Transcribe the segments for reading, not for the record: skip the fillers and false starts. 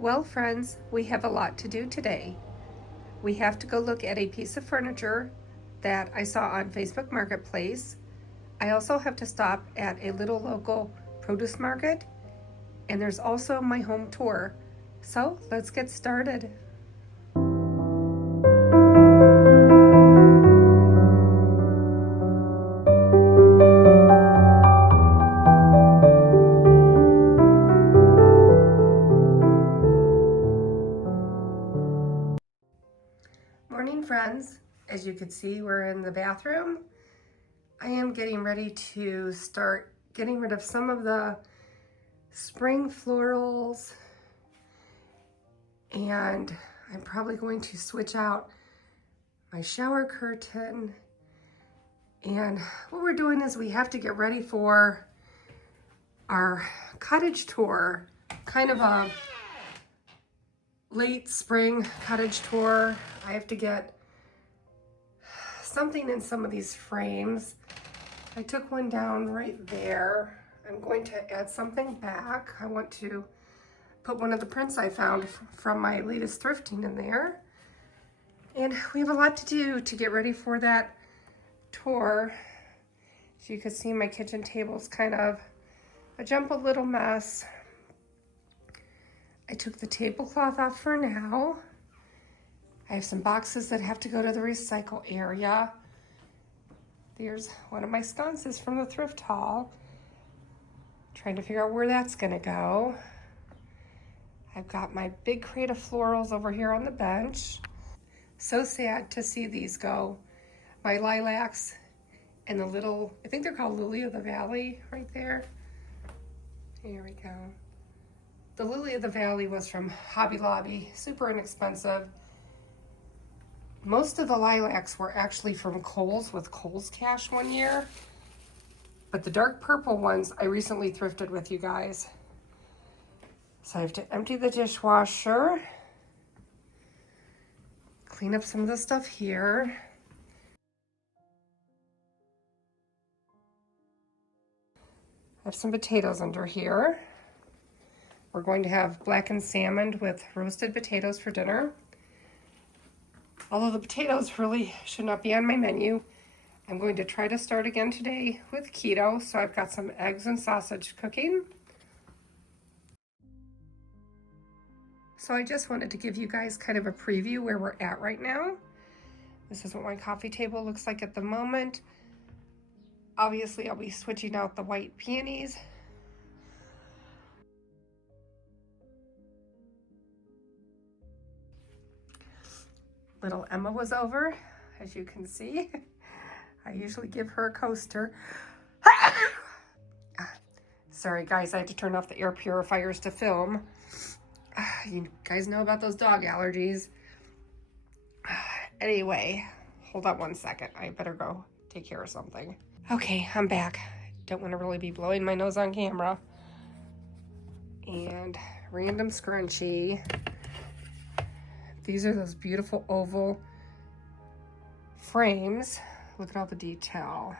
Well, friends, we have a lot to do today. We have to go look at a piece of furniture that I saw on Facebook Marketplace. I also have to stop at a little local produce market, and there's also my home tour. So let's get started. Morning, friends. As you can see, we're in the bathroom. I am getting ready to start getting rid of some of the spring florals, and I'm probably going to switch out my shower curtain. And what we're doing is we have to get ready for our cottage tour, kind of a late spring cottage tour. I have to get something in some of these frames. I took one down right there. I'm going to add something back. I want to put one of the prints I found from my latest thrifting in there. And we have a lot to do to get ready for that tour. As you can see, my kitchen table is kind of a jumbled little mess. I took the tablecloth off for now. I have some boxes that have to go to the recycle area. There's one of my sconces from the thrift haul. Trying to figure out where that's gonna go. I've got my big crate of florals over here on the bench. So sad to see these go. My lilacs and the little, I think they're called Lily of the Valley right there. Here we go. The Lily of the Valley was from Hobby Lobby, super inexpensive. Most of the lilacs were actually from Kohl's with Kohl's Cash one year, but the dark purple ones I recently thrifted with you guys. So I have to empty the dishwasher, clean up some of the stuff here. I have some potatoes under here. We're going to have blackened salmon with roasted potatoes for dinner. Although the potatoes really should not be on my menu, I'm going to try to start again today with keto. So I've got some eggs and sausage cooking. So I just wanted to give you guys kind of a preview where we're at right now. This is what my coffee table looks like at the moment. Obviously, I'll be switching out the white peonies. Little Emma was over, as you can see. I usually give her a coaster. Sorry guys, I had to turn off the air purifiers to film. You guys know about those dog allergies. Anyway, hold on one second. I better go take care of something. Okay, I'm back. Don't want to really be blowing my nose on camera. And random scrunchie. These are those beautiful oval frames. Look at all the detail.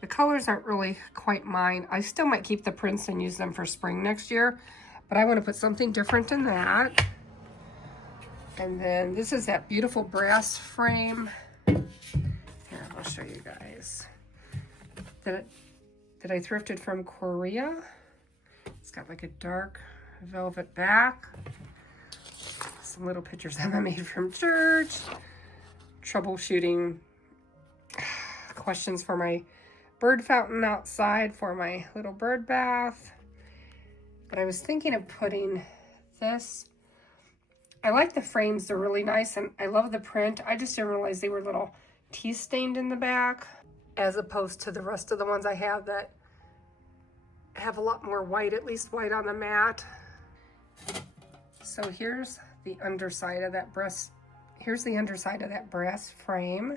The colors aren't really quite mine. I still might keep the prints and use them for spring next year, but I want to put something different in that. And then this is that beautiful brass frame. Here, I'll show you guys. That I thrifted from Korea. It's got like a dark velvet back. Some little pictures that I made from church. Troubleshooting questions for my bird fountain outside for my little bird bath. But I was thinking of putting this. I like the frames, they're really nice, and I love the print. I just didn't realize they were a little tea stained in the back, as opposed to the rest of the ones I have that have a lot more white, at least white on the mat. So here's the underside of that brass. Here's the underside of that brass frame.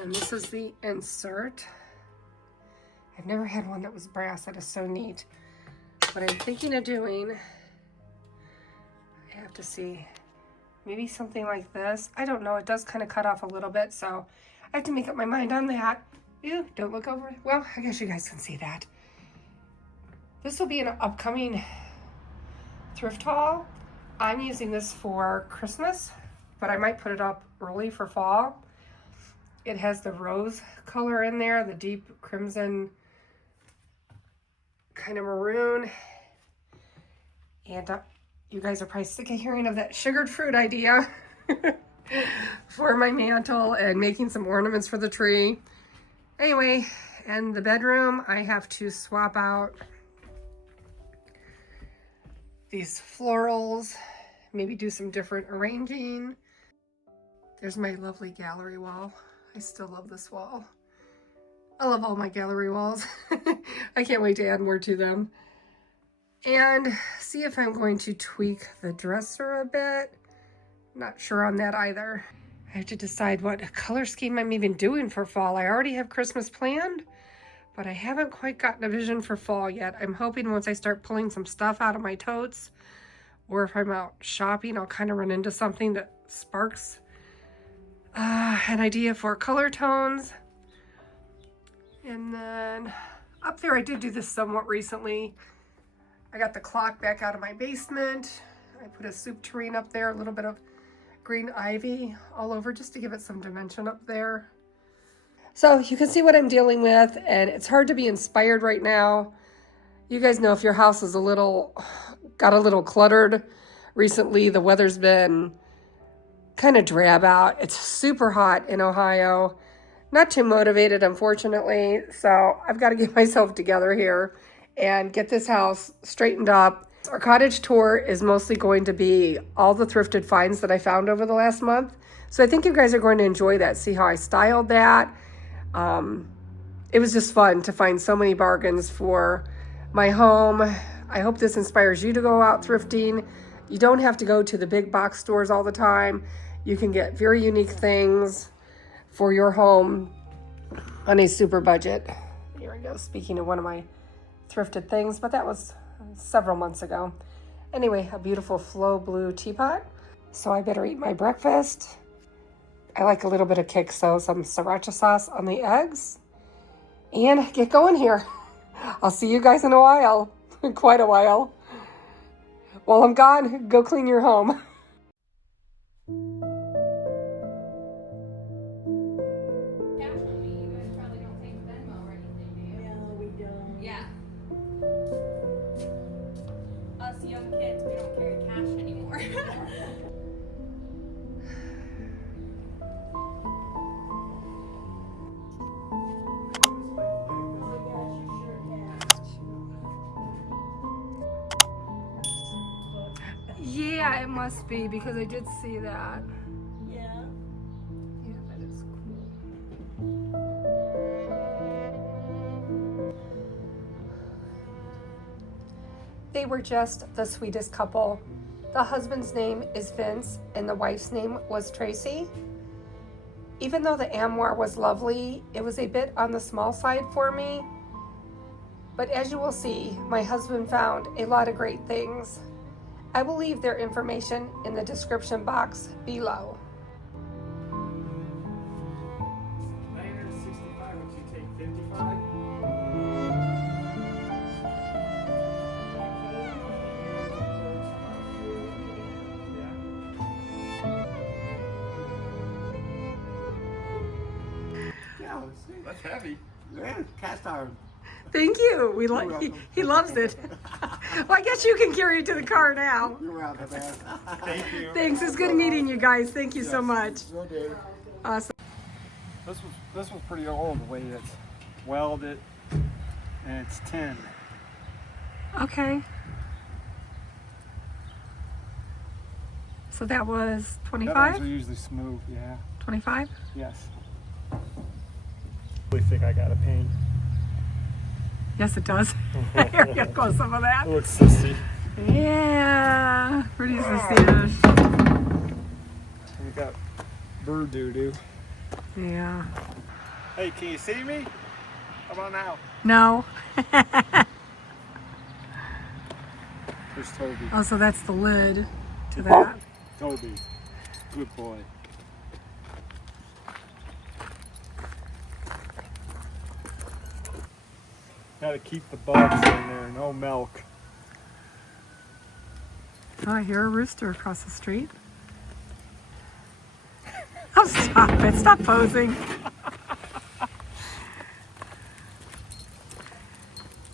And this is the insert. I've never had one that was brass. That is so neat. What I'm thinking of doing, I have to see, maybe something like this. I don't know. It does kind of cut off a little bit, so I have to make up my mind on that. Ew, don't look over. Well, I guess you guys can see that. This will be an upcoming thrift haul. I'm using this for Christmas, but I might put it up early for fall. It has the rose color in there, the deep crimson kind of maroon. And you guys are probably sick of hearing of that sugared fruit idea for my mantle and making some ornaments for the tree. Anyway, in the bedroom, I have to swap out these florals, maybe do some different arranging. There's my lovely gallery wall. I still love this wall. I love all my gallery walls. I can't wait to add more to them. And see if I'm going to tweak the dresser a bit. Not sure on that either. I have to decide what color scheme I'm even doing for fall. I already have Christmas planned, but I haven't quite gotten a vision for fall yet. I'm hoping once I start pulling some stuff out of my totes, or if I'm out shopping, I'll kind of run into something that sparks an idea for color tones. And then up there, I did do this somewhat recently. I got the clock back out of my basement. I put a soup tureen up there, a little bit of green ivy all over just to give it some dimension up there. So you can see what I'm dealing with, and it's hard to be inspired right now. You guys know if your house is got a little cluttered recently, the weather's been kind of drab out. It's super hot in Ohio. Not too motivated, unfortunately. So I've got to get myself together here and get this house straightened up. Our cottage tour is mostly going to be all the thrifted finds that I found over the last month. So I think you guys are going to enjoy that, see how I styled that. It was just fun to find so many bargains for my home. I hope this inspires you to go out thrifting. You don't have to go to the big box stores all the time. You can get very unique things for your home on a super budget. Here we go, speaking of one of my thrifted things, but that was several months ago. Anyway, a beautiful flow blue teapot. So I better eat my breakfast. I like a little bit of kick, so some sriracha sauce on the eggs. And get going here. I'll see you guys in a while. Quite a while. While I'm gone, go clean your home. Yeah, it must be because I did see that. Yeah. Yeah, that is cool. They were just the sweetest couple. The husband's name is Vince and the wife's name was Tracy. Even though the armoire was lovely, it was a bit on the small side for me. But as you will see, my husband found a lot of great things. I will leave their information in the description box below. 965, would you take 55? Yeah, That's heavy. yeah, cast iron. Thank you. He loves it. Well, I guess you can carry it to the car now. You're welcome, man. Thank you. Thanks. It's good meeting you guys. Thank you so much. Will do. Awesome. This was pretty old, the way it's welded, and it's tin. Okay. So that was That ones are 25? usually smooth, yeah. 25? Yes. I think I got a paint. Yes, it does. Here goes some of that. It looks sissy. Yeah. Pretty sissy. We got bird doo-doo. Yeah. Hey, can you see me? How about now? No. There's Toby. Oh, so that's the lid to that. Toby. Good boy. Gotta keep the bugs in there, no milk. Oh, I hear a rooster across the street. Oh, stop it. Stop posing.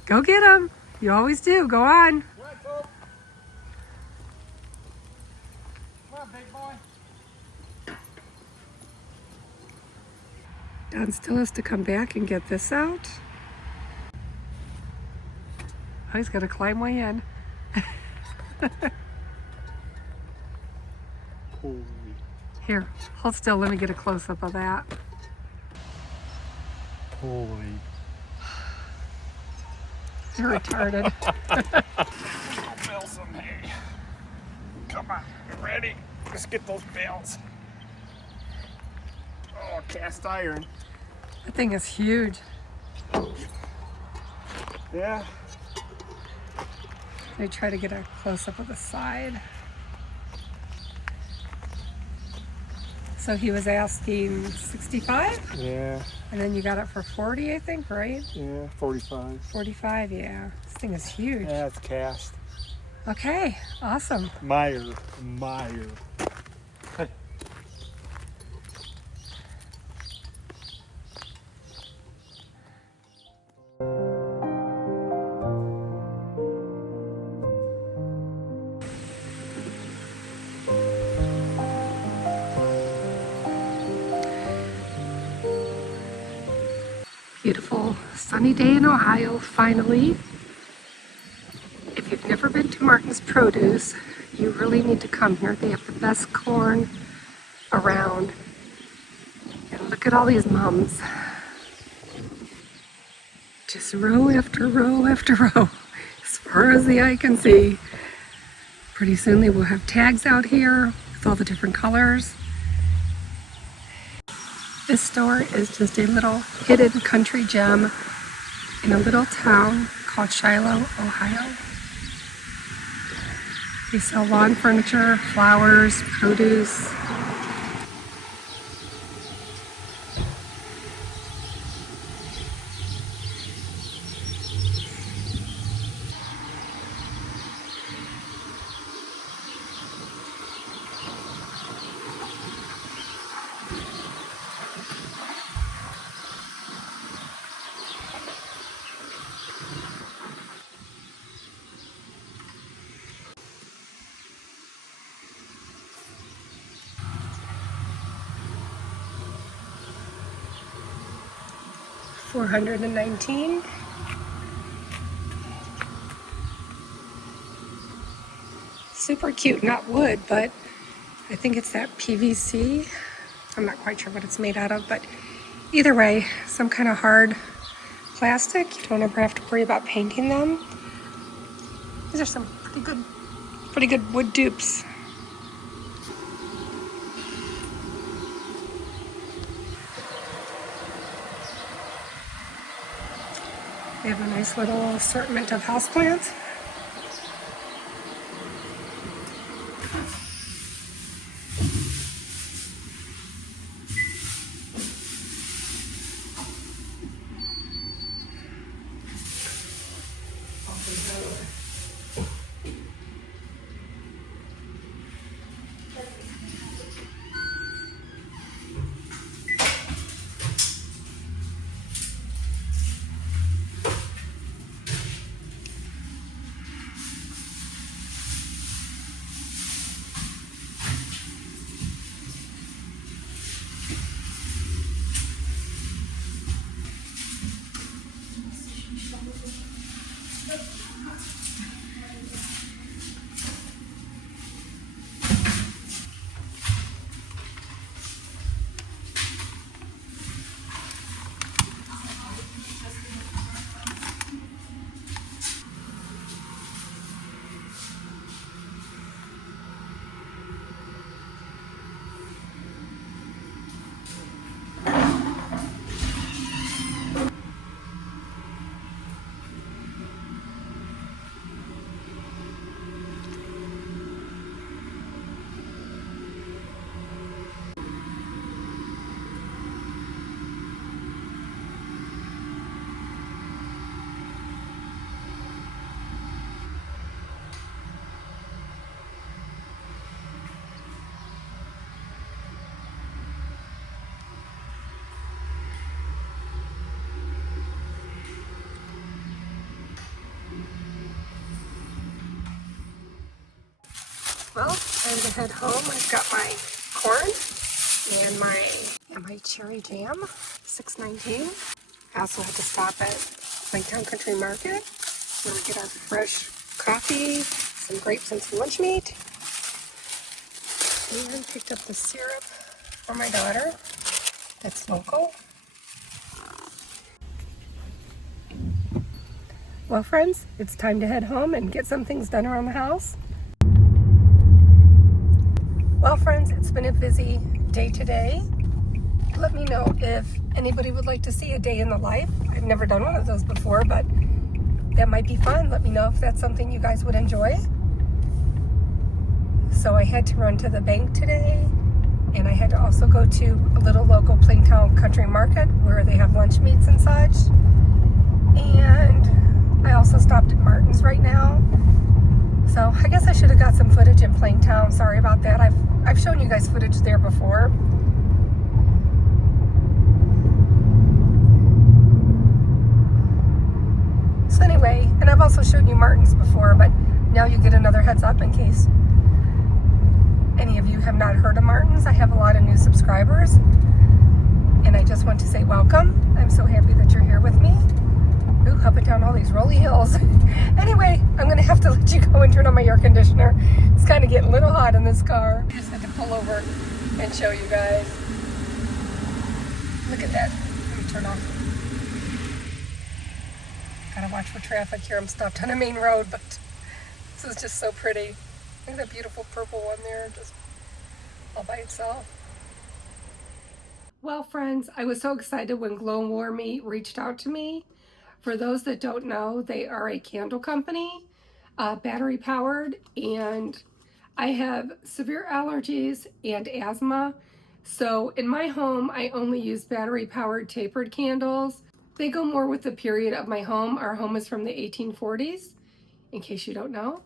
Go get him. You always do. Go on. Come on, Cope. Come on, big boy. Don still has to come back and get this out. Oh, he's got to climb way in. Holy. Here, hold still. Let me get a close-up of that. Holy. You're retarded. Bale some hay. Come on, get ready. Let's get those bales. Oh, cast iron. That thing is huge. Yeah. Let me try to get a close-up of the side. So he was asking 65, Yeah. and then you got it for 40, I think, right? Yeah. 45. 45, yeah. This thing is huge. Yeah, it's cast. Okay, awesome. Meyer. Beautiful sunny day in Ohio, finally. If you've never been to Martin's Produce, you really need to come here. They have the best corn around. And look at all these mums. Just row after row after row, as far as the eye can see. Pretty soon they will have tags out here with all the different colors. This store is just a little hidden country gem in a little town called Shiloh, Ohio. They sell lawn furniture, flowers, produce. $419. Super cute, not wood, but I think it's that PVC. I'm not quite sure what it's made out of, but either way, some kind of hard plastic. You don't ever have to worry about painting them. These are some pretty good wood dupes. They have a nice little assortment of houseplants. Well, time to head home. I've got my corn and my cherry jam, $6.19. I also had to stop at Plaintown Country Market where we get our fresh coffee, some grapes and some lunch meat. And picked up the syrup for my daughter that's local. Well, friends, it's time to head home and get some things done around the house. Well, friends, it's been a busy day today. Let me know if anybody would like to see a day in the life. I've never done one of those before, but that might be fun. Let me know if that's something you guys would enjoy. So I had to run to the bank today, and I had to also go to a little local Plaintown Country Market where they have lunch meats and such. And I also stopped at Martin's right now. So I guess I should have got some footage in Plaintown. Sorry about that. I've shown you guys footage there before. So anyway, and I've also shown you Martin's before, but now you get another heads up in case any of you have not heard of Martin's. I have a lot of new subscribers, and I just want to say welcome. I'm so happy that you're here with me. Ooh, up and down all these rolly hills. Anyway, I'm going to have to let you go and turn on my air conditioner. It's kind of getting a little hot in this car. I just had to pull over and show you guys. Look at that. Let me turn off. Gotta watch for traffic here. I'm stopped on a main road, but this is just so pretty. Look at that beautiful purple one there, just all by itself. Well, friends, I was so excited when GLOWWARMY reached out to me. For those that don't know, they are a candle company, battery powered, and I have severe allergies and asthma. So in my home, I only use battery powered tapered candles. They go more with the period of my home. Our home is from the 1840s, in case you don't know.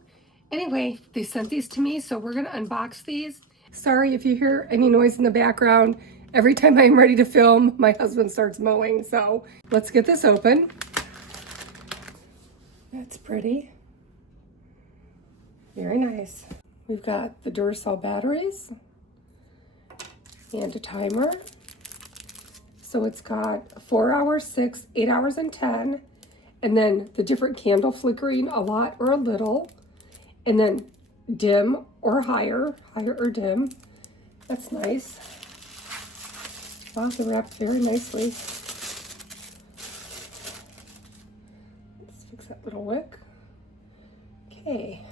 Anyway, they sent these to me, so we're gonna unbox these. Sorry if you hear any noise in the background. Every time I'm ready to film, my husband starts mowing, so let's get this open. That's pretty. Very nice. We've got the Duracell batteries and a timer. So it's got 4 hours, 6, 8 hours, and 10. And then the different candle flickering, a lot or a little. And then dim or higher or dim. That's nice. Wow, they're wrapped very nicely. Let's fix that little wick. Okay.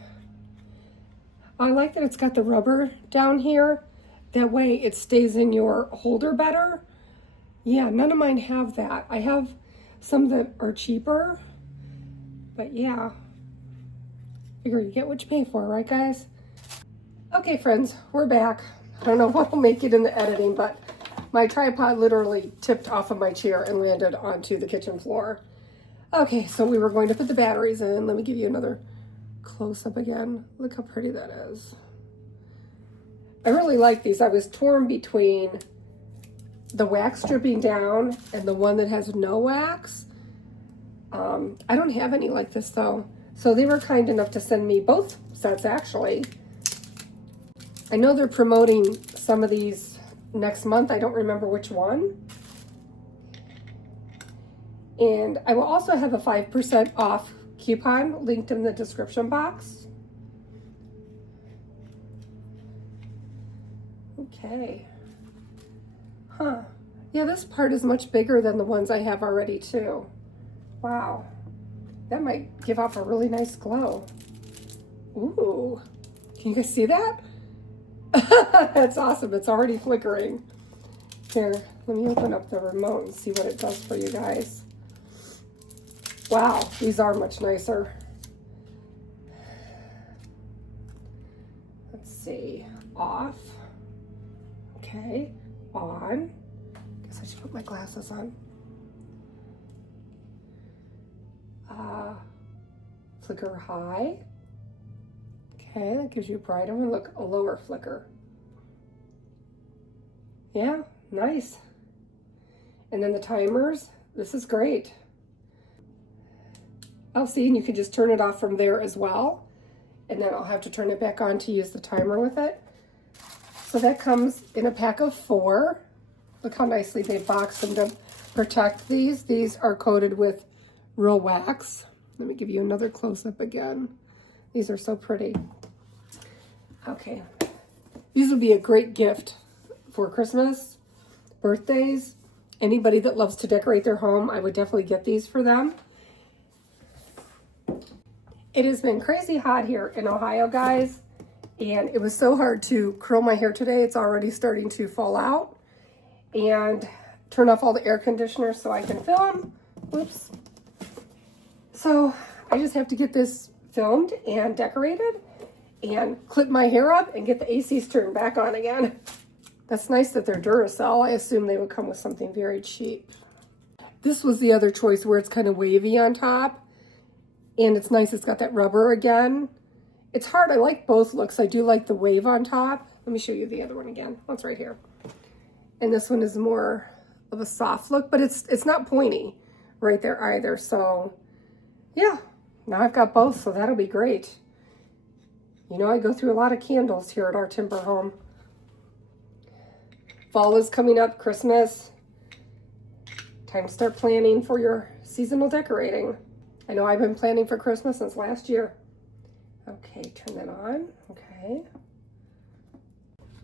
I like that it's got the rubber down here. That way it stays in your holder better. Yeah, none of mine have that. I have some that are cheaper, but yeah. Figure you get what you pay for, right guys? Okay friends, we're back. I don't know what will make it in the editing, but my tripod literally tipped off of my chair and landed onto the kitchen floor. Okay, so we were going to put the batteries in. Let me give you another close-up again. Look how pretty that is. I really like these. I was torn between the wax dripping down and the one that has no wax. I don't have any like this though. So they were kind enough to send me both sets actually. I know they're promoting some of these next month. I don't remember which one. And I will also have a 5% off coupon linked in the description box. Okay. Huh. Yeah, this part is much bigger than the ones I have already too. Wow. That might give off a really nice glow. Ooh. Can you guys see that? That's awesome. It's already flickering. Here, let me open up the remote and see what it does for you guys. Wow, these are much nicer. Let's see. Off. Okay. On. Guess I should put my glasses on. Flicker high. Okay, that gives you a brighter one. Look, a lower flicker. Yeah, nice. And then the timers. This is great. Oh, see, and you can just turn it off from there as well. and then I'll have to turn it back on to use the timer with it. So that comes in a pack of 4. Look how nicely they boxed them to protect these. These are coated with real wax. Let me give you another close-up again. These are so pretty. Okay. These would be a great gift for Christmas, birthdays. Anybody that loves to decorate their home, I would definitely get these for them. It has been crazy hot here in Ohio, guys, and it was so hard to curl my hair today. It's already starting to fall out. And turn off all the air conditioners so I can film. Whoops. So I just have to get this filmed and decorated and clip my hair up and get the ACs turned back on again. That's nice that they're Duracell. I assume they would come with something very cheap. This was the other choice where it's kind of wavy on top. And it's nice, it's got that rubber again. It's hard, I like both looks. I do like the wave on top. Let me show you the other one again. Oh, it's right here. And this one is more of a soft look, but it's not pointy right there either. So yeah, now I've got both, so that'll be great. You know, I go through a lot of candles here at our timber home. Fall is coming up, Christmas. Time to start planning for your seasonal decorating. I know I've been planning for Christmas since last year. Okay, turn that on. Okay.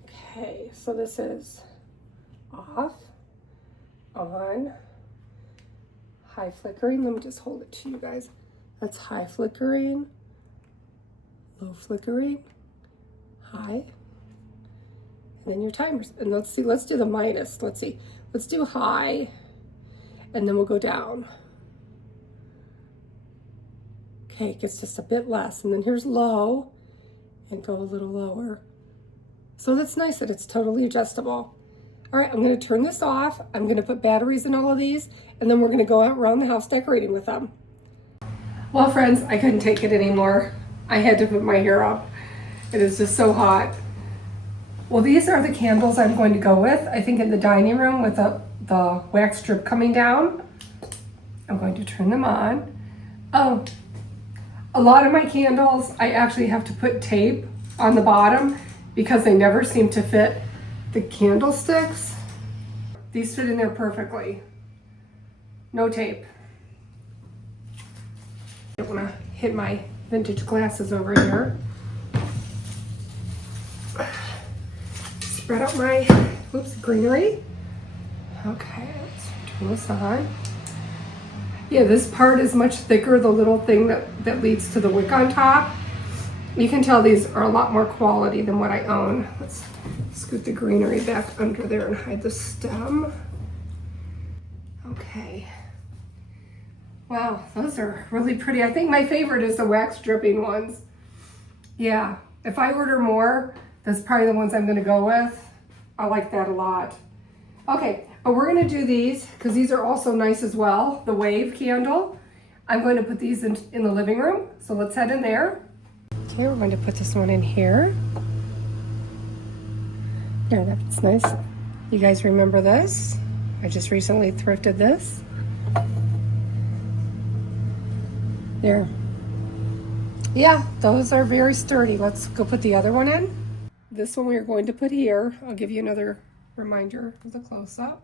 Okay, so this is off, on, high flickering. Let me just hold it to you guys. That's high flickering, low flickering, high, and then your timers. And let's see, let's do the minus. Let's see, let's do high, and then we'll go down. Okay, it gets just a bit less. And then here's low, and go a little lower. So that's nice that it's totally adjustable. All right, I'm gonna turn this off. I'm gonna put batteries in all of these, and then we're gonna go out around the house decorating with them. Well, friends, I couldn't take it anymore. I had to put my hair up. It is just so hot. Well, these are the candles I'm going to go with. I think in the dining room with the wax strip coming down. I'm going to turn them on. Oh, a lot of my candles, I actually have to put tape on the bottom because they never seem to fit the candlesticks. These fit in there perfectly. No tape. I don't want to hit my vintage glasses over here. Spread out my, greenery. Okay, let's turn this on. Yeah, this part is much thicker, the little thing that leads to the wick on top. You can tell these are a lot more quality than what I own. Let's scoot the greenery back under there and hide the stem. Okay. Wow, those are really pretty. I think my favorite is the wax dripping ones. Yeah, if I order more, that's probably the ones I'm gonna go with. I like that a lot. Okay, but we're gonna do these because these are also nice as well, the wave candle. I'm going to put these in the living room, so let's head in there. Okay, we're going to put this one in here. There, that's nice. You guys remember this? I just recently thrifted this. There. Yeah, those are very sturdy. Let's go put the other one in. This one we are going to put here. I'll give you another reminder of the close-up.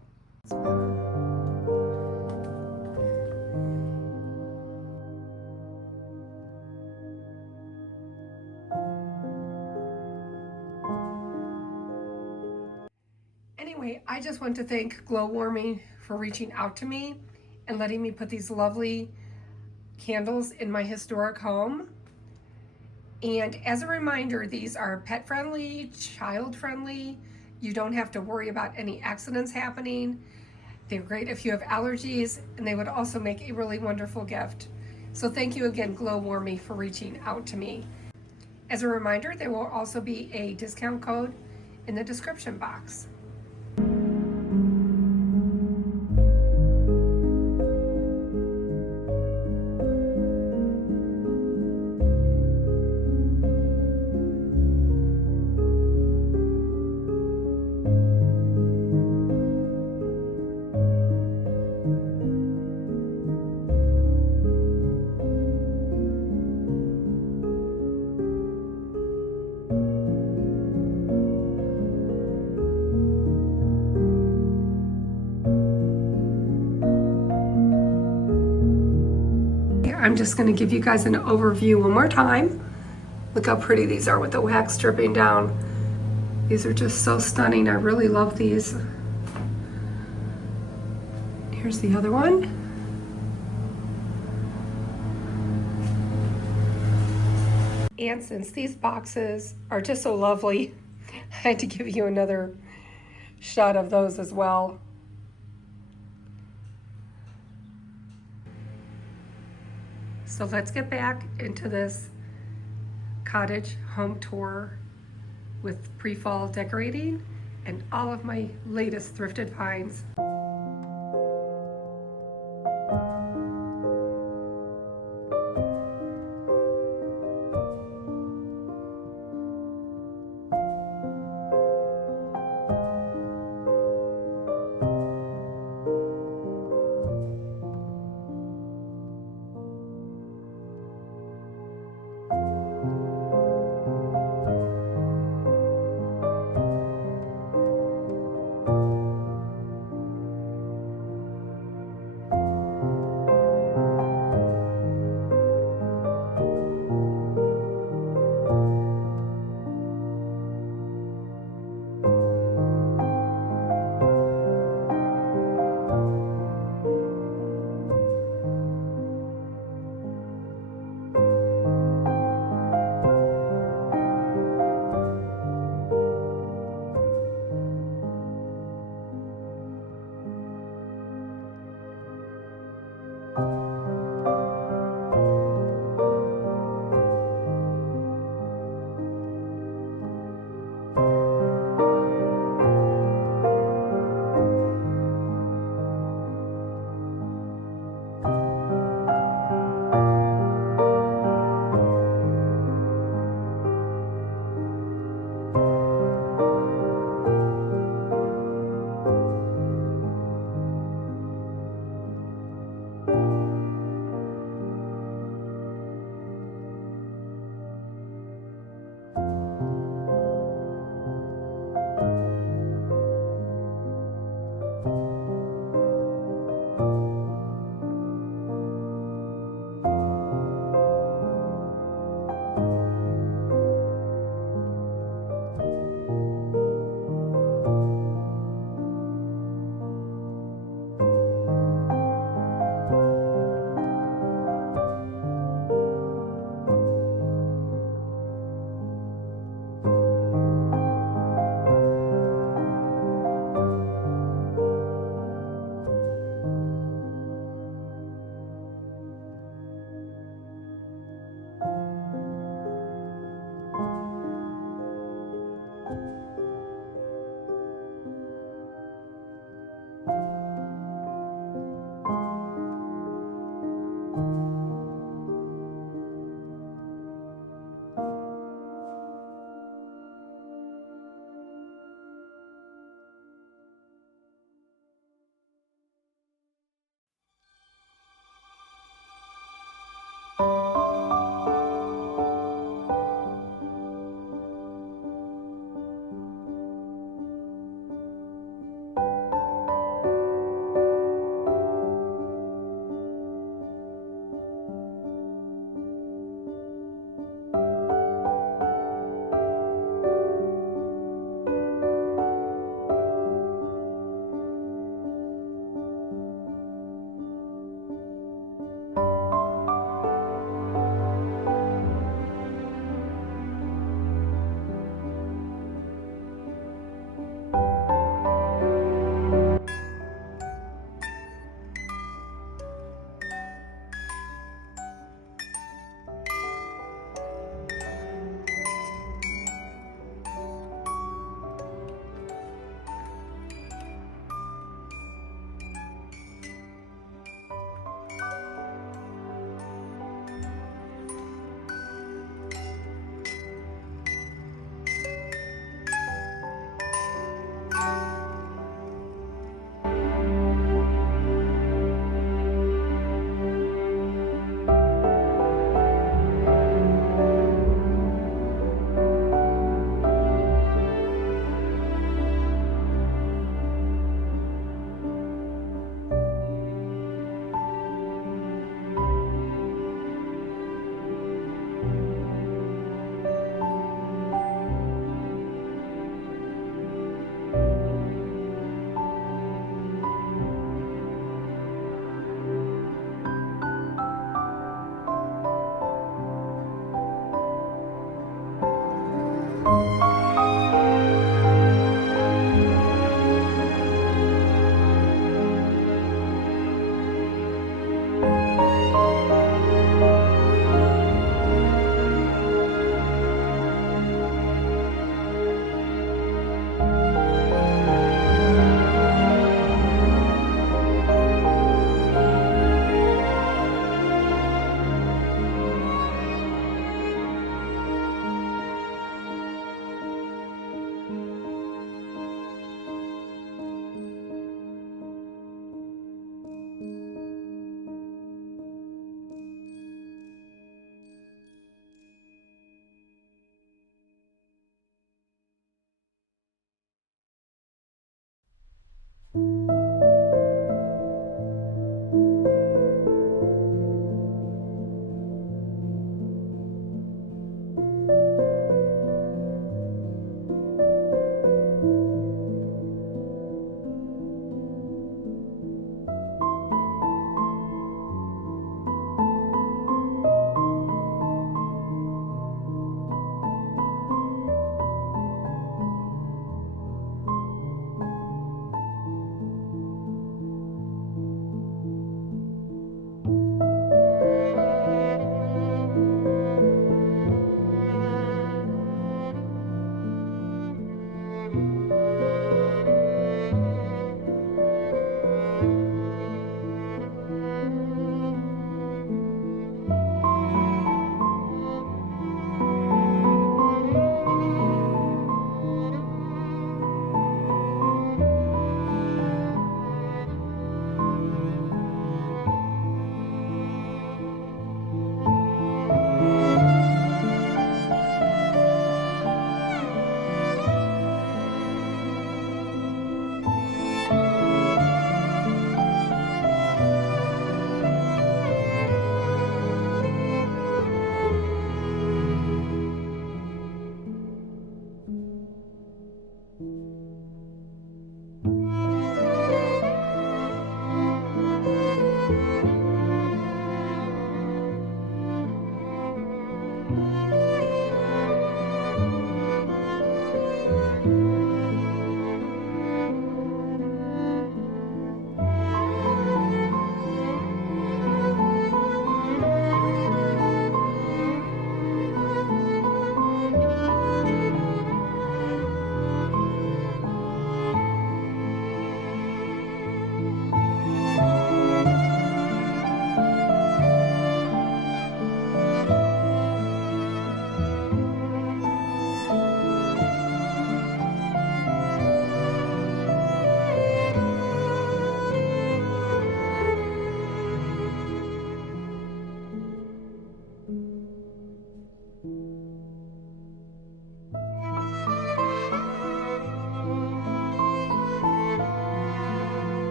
Anyway, I just want to thank GLOWWARMY for reaching out to me and letting me put these lovely candles in my historic home. And as a reminder, these are pet-friendly, child-friendly. You don't have to worry about any accidents happening. They're great if you have allergies, and they would also make a really wonderful gift. So thank you again, GLOWWARMY, for reaching out to me. As a reminder, there will also be a discount code in the description box. I'm just gonna give you guys an overview one more time. Look how pretty these are with the wax dripping down. These are just so stunning. I really love these. Here's the other one. And since these boxes are just so lovely, I had to give you another shot of those as well. So let's get back into this cottage home tour with pre-fall decorating and all of my latest thrifted finds.